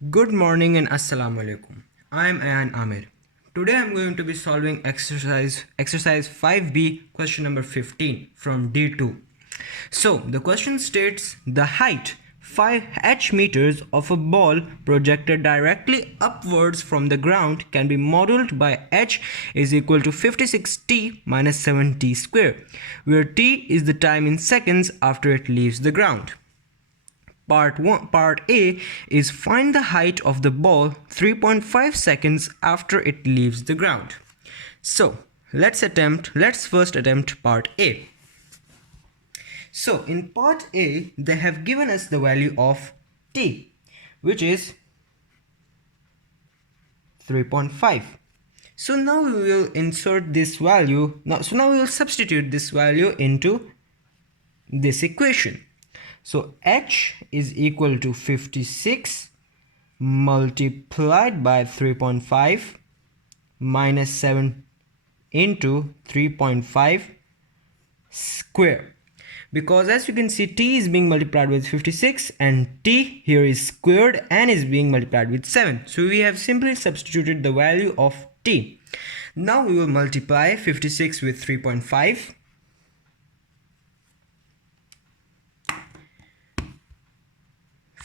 Good morning and Assalamu alaikum. I am Ayan Amir. Today I am going to be solving exercise 5B question number 15 from D2. So the question states the height 5 h meters of a ball projected directly upwards from the ground can be modeled by h is equal to 56t minus 7t square, where t is the time in seconds after it leaves the ground. Part A is find the height of the ball 3.5 seconds after it leaves the ground. So let's first attempt part A. So in part A, they have given us the value of t, which is 3.5. So now we will insert this value. Now we will substitute this value into this equation. So h is equal to 56 multiplied by 3.5 minus 7 into 3.5 square. Because as you can see, t is being multiplied with 56 and t here is squared and is being multiplied with 7. So we have simply substituted the value of t. Now we will multiply 56 with 3.5.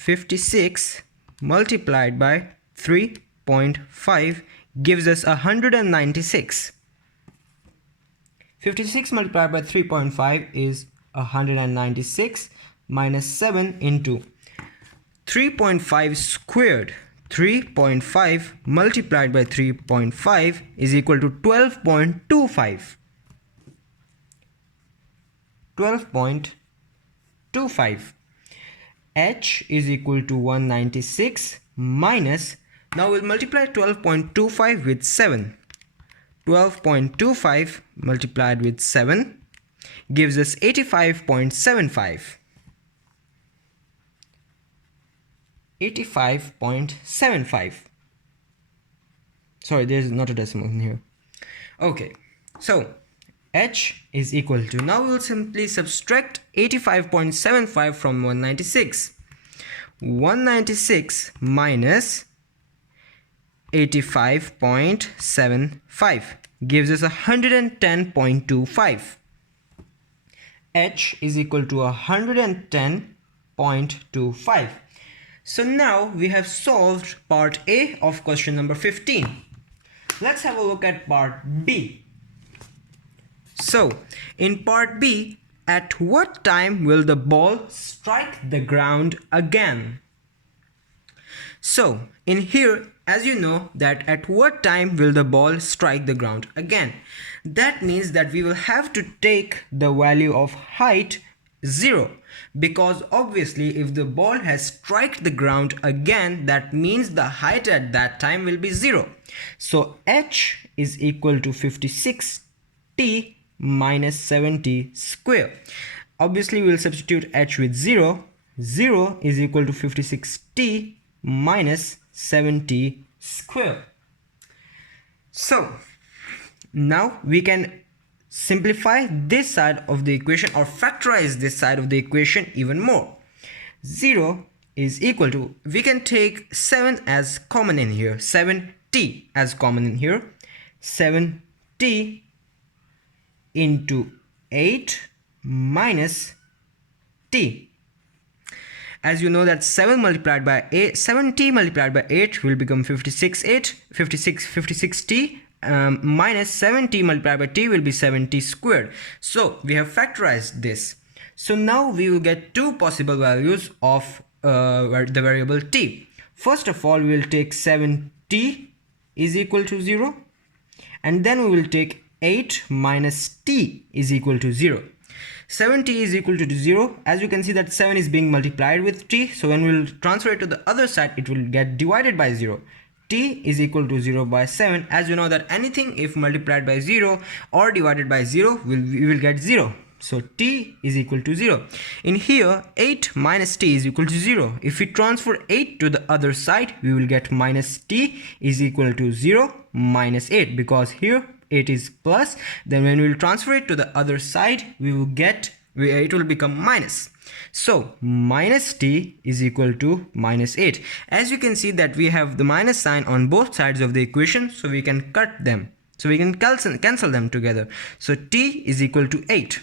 56 multiplied by 3.5 gives us 196. 56 multiplied by 3.5 is 196 minus 7 into 3.5 squared. 3.5 multiplied by 3.5 is equal to 12.25. 12.25. h is equal to 196 minus, now we'll multiply 12.25 with 7. 12.25 multiplied with 7 gives us 85.75. 85.75. Sorry, there's not a decimal in here. Okay, so h is equal to, now we will simply subtract 85.75 from 196. 196 minus 85.75 gives us 110.25. h is equal to 110.25. So now we have solved part A of question number 15. Let's have a look at part B. So, in part B, at what time will the ball strike the ground again? So, in here, as you know, that at what time will the ball strike the ground again? That means that we will have to take the value of height 0, because obviously if the ball has struck the ground again, that means the height at that time will be 0. So, h is equal to 56t minus 70 square. Obviously we will substitute h with 0. 0 is equal to 56t minus 70 square. So now we can simplify this side of the equation or factorize this side of the equation even more. 0 is equal to, we can take 7 as common in here, 7t as common in here, 7t into 8 minus t. As you know that 7t multiplied by 8 will become 56t minus 7t multiplied by t will be 7t squared. So we have factorized this. So now we will get two possible values of the variable t. First of all, we will take 7t is equal to 0, and then we will take 8 minus t is equal to 0. 7t is equal to 0. As you can see that 7 is being multiplied with t, so when we will transfer it to the other side, it will get divided by 0. t is equal to 0 by 7. As you know that anything if multiplied by 0 or divided by 0, we will get 0. So t is equal to 0. In here, 8 minus t is equal to 0. If we transfer 8 to the other side, we will get minus t is equal to 0 minus 8, because here 8 is plus. Then when we will transfer it to the other side, we will get, it will become minus. So minus t is equal to minus 8. As you can see that we have the minus sign on both sides of the equation, so we can cut them. So we can cancel them together. So t is equal to 8.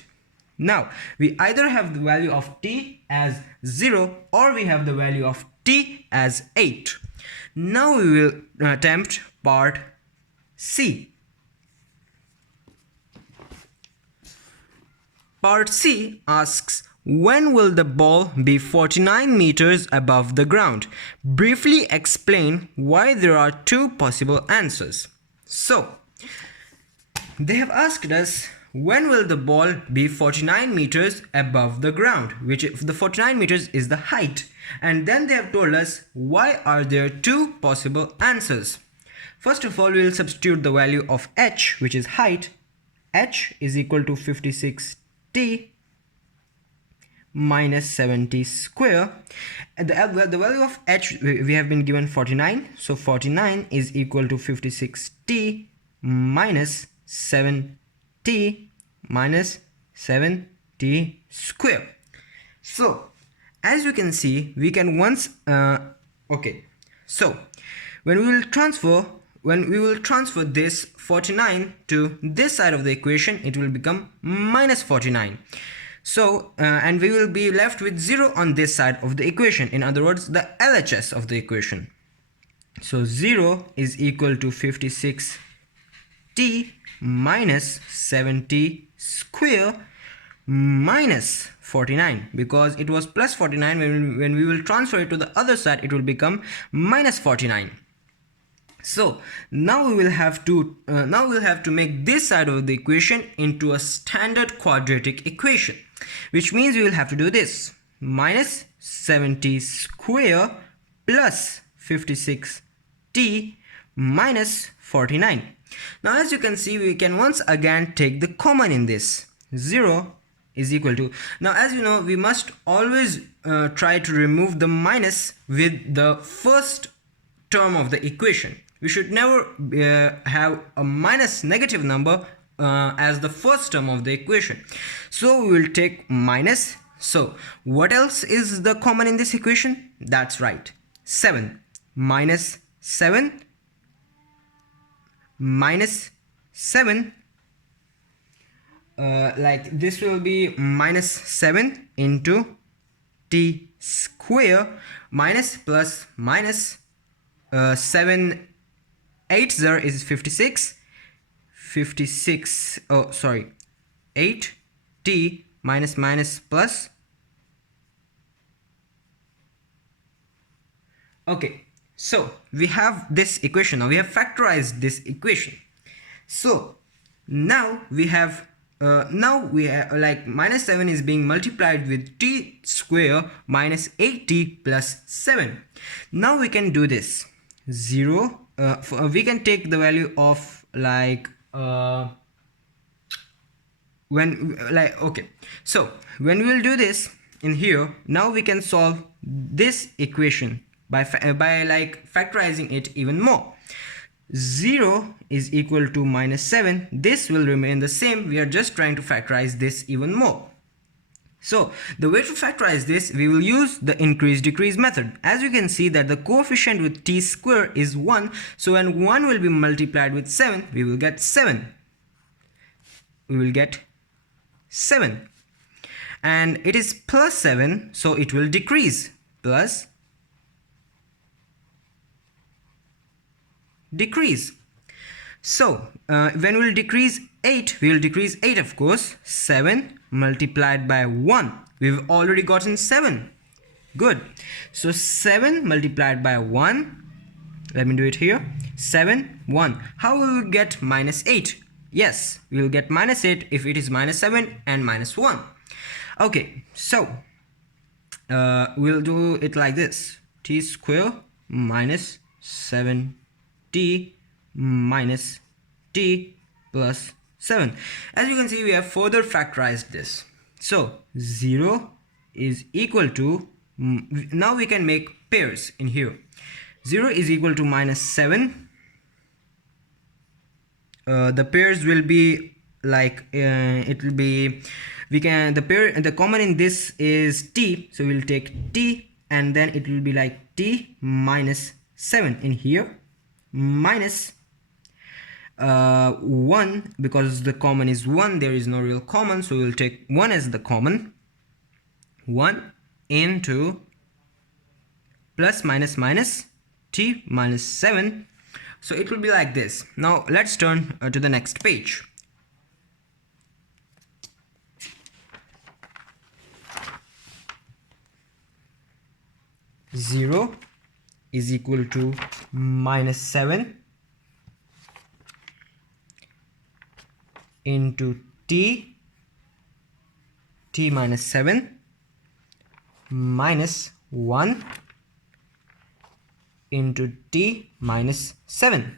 Now we either have the value of t as 0 or we have the value of t as 8. Now we will attempt part C. Part C asks, when will the ball be 49 meters above the ground? Briefly explain why there are two possible answers. So they have asked us, when will the ball be 49 meters above the ground, which the 49 meters is the height, and then they have told us why are there two possible answers. First of all, we will substitute the value of h, which is height. H is equal to 56t minus 70 square. The value of h we have been given 49, so 49 is equal to 56t minus 7t minus 7t square. So as you can see, we can once okay, so when we will transfer this 49 to this side of the equation, it will become minus 49. So and we will be left with 0 on this side of the equation, in other words the LHS of the equation. So 0 is equal to 56t minus 70 square minus 49, because it was plus 49. When we will transfer it to the other side, it will become minus 49. So now we will have to make this side of the equation into a standard quadratic equation, which means we will have to do this: minus 70 square plus 56t minus 49. Now as you can see, we can once again take the common in this. 0 is equal to, now as you know, we must always try to remove the minus with the first term of the equation. We should never have a minus negative number as the first term of the equation. So we will take minus. So what else is the common in this equation? That's right, 7. Minus 7 minus 7, like this will be minus 7 into t square minus plus minus 7 8 0 is 56 8 t minus minus plus. Okay, so we have this equation. Now we have factorized this equation. So now we have like minus 7 is being multiplied with t square minus 8t plus 7. Now we can do this. 0 we can take the value of like okay, so when we will do this in here, now we can solve this equation by like factorizing it even more. 0 is equal to minus 7. This will remain the same. We are just trying to factorize this even more. So the way to factorize this, we will use the increase decrease method. As you can see that the coefficient with t square is 1. So when 1 will be multiplied with 7, we will get 7. We will get 7. And it is plus 7, so it will decrease. Plus decrease. So when we will decrease 8, we will decrease 8 of course. 7 multiplied by 1. We've already gotten 7. Good. So 7 multiplied by 1. Let me do it here. 7, 1. How will we get minus 8? Yes, we will get minus 8 if it is minus 7 and minus 1. Okay, so we'll do it like this. T square minus 7t minus t plus 7. As you can see, we have further factorized this. So 0 is equal to, now we can make pairs in here. 0 is equal to minus 7. The pairs will be like it will be we can, the common in this is t, so we'll take t, and then it will be like t minus 7 in here, minus 1, because the common is 1, there is no real common, so we'll take 1 as the common, 1 into plus minus minus t minus 7. So it will be like this. Now let's turn to the next page. Zero is equal to minus 7 into t minus 7 minus 1 into t minus 7.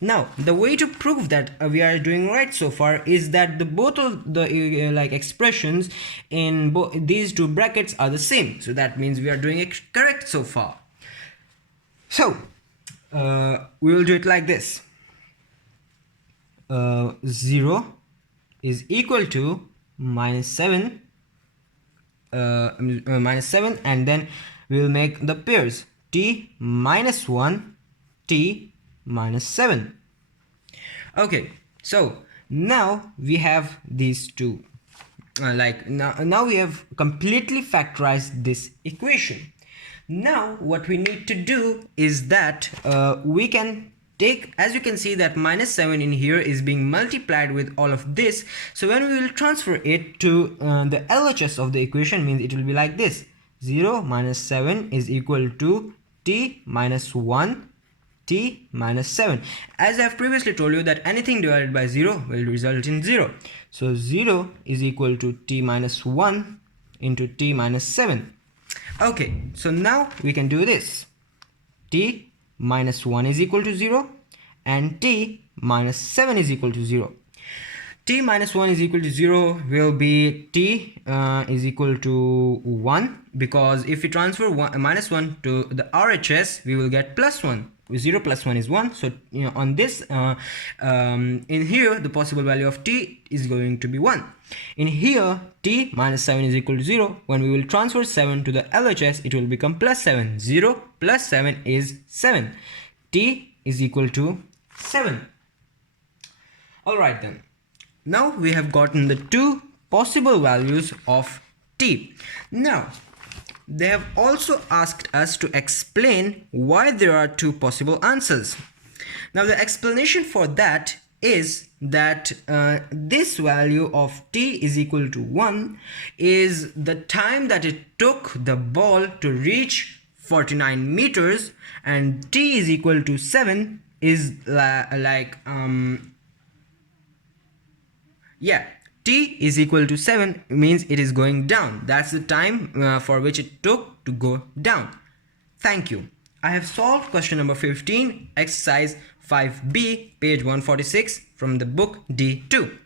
Now the way to prove that we are doing right so far is that the both of the like expressions in these two brackets are the same, so that means we are doing it correct so far. So we will do it like this. 0 is equal to minus 7 and then we will make the pairs t minus 1, t minus 7. Okay, so now we have these two, now we have completely factorized this equation. Now what we need to do is that we can take, as you can see that minus 7 in here is being multiplied with all of this, so when we will transfer it to the LHS of the equation, means it will be like this: 0 minus 7 is equal to t minus 1, t minus 7. As I have previously told you that anything divided by 0 will result in 0, so 0 is equal to t minus 1 into t minus 7. Okay, so now we can do this. T minus 1 is equal to 0 and t minus 7 is equal to 0. T minus 1 is equal to 0 will be t is equal to 1, because if we transfer minus 1 to the RHS, we will get plus 1. 0 plus 1 is 1, so on this in here the possible value of t is going to be 1. In here t minus 7 is equal to 0. When we will transfer 7 to the LHS, it will become plus 7. 0 plus 7 is 7. T is equal to 7. Alright then. Now we have gotten the two possible values of t. Now they have also asked us to explain why there are two possible answers. Now the explanation for that is that this value of t is equal to 1 is the time that it took the ball to reach 49 meters, and t is equal to 7 is t is equal to 7 means it is going down. That's the time for which it took to go down. Thank you. I have solved question number 15, exercise 5b, page 146 from the book D2.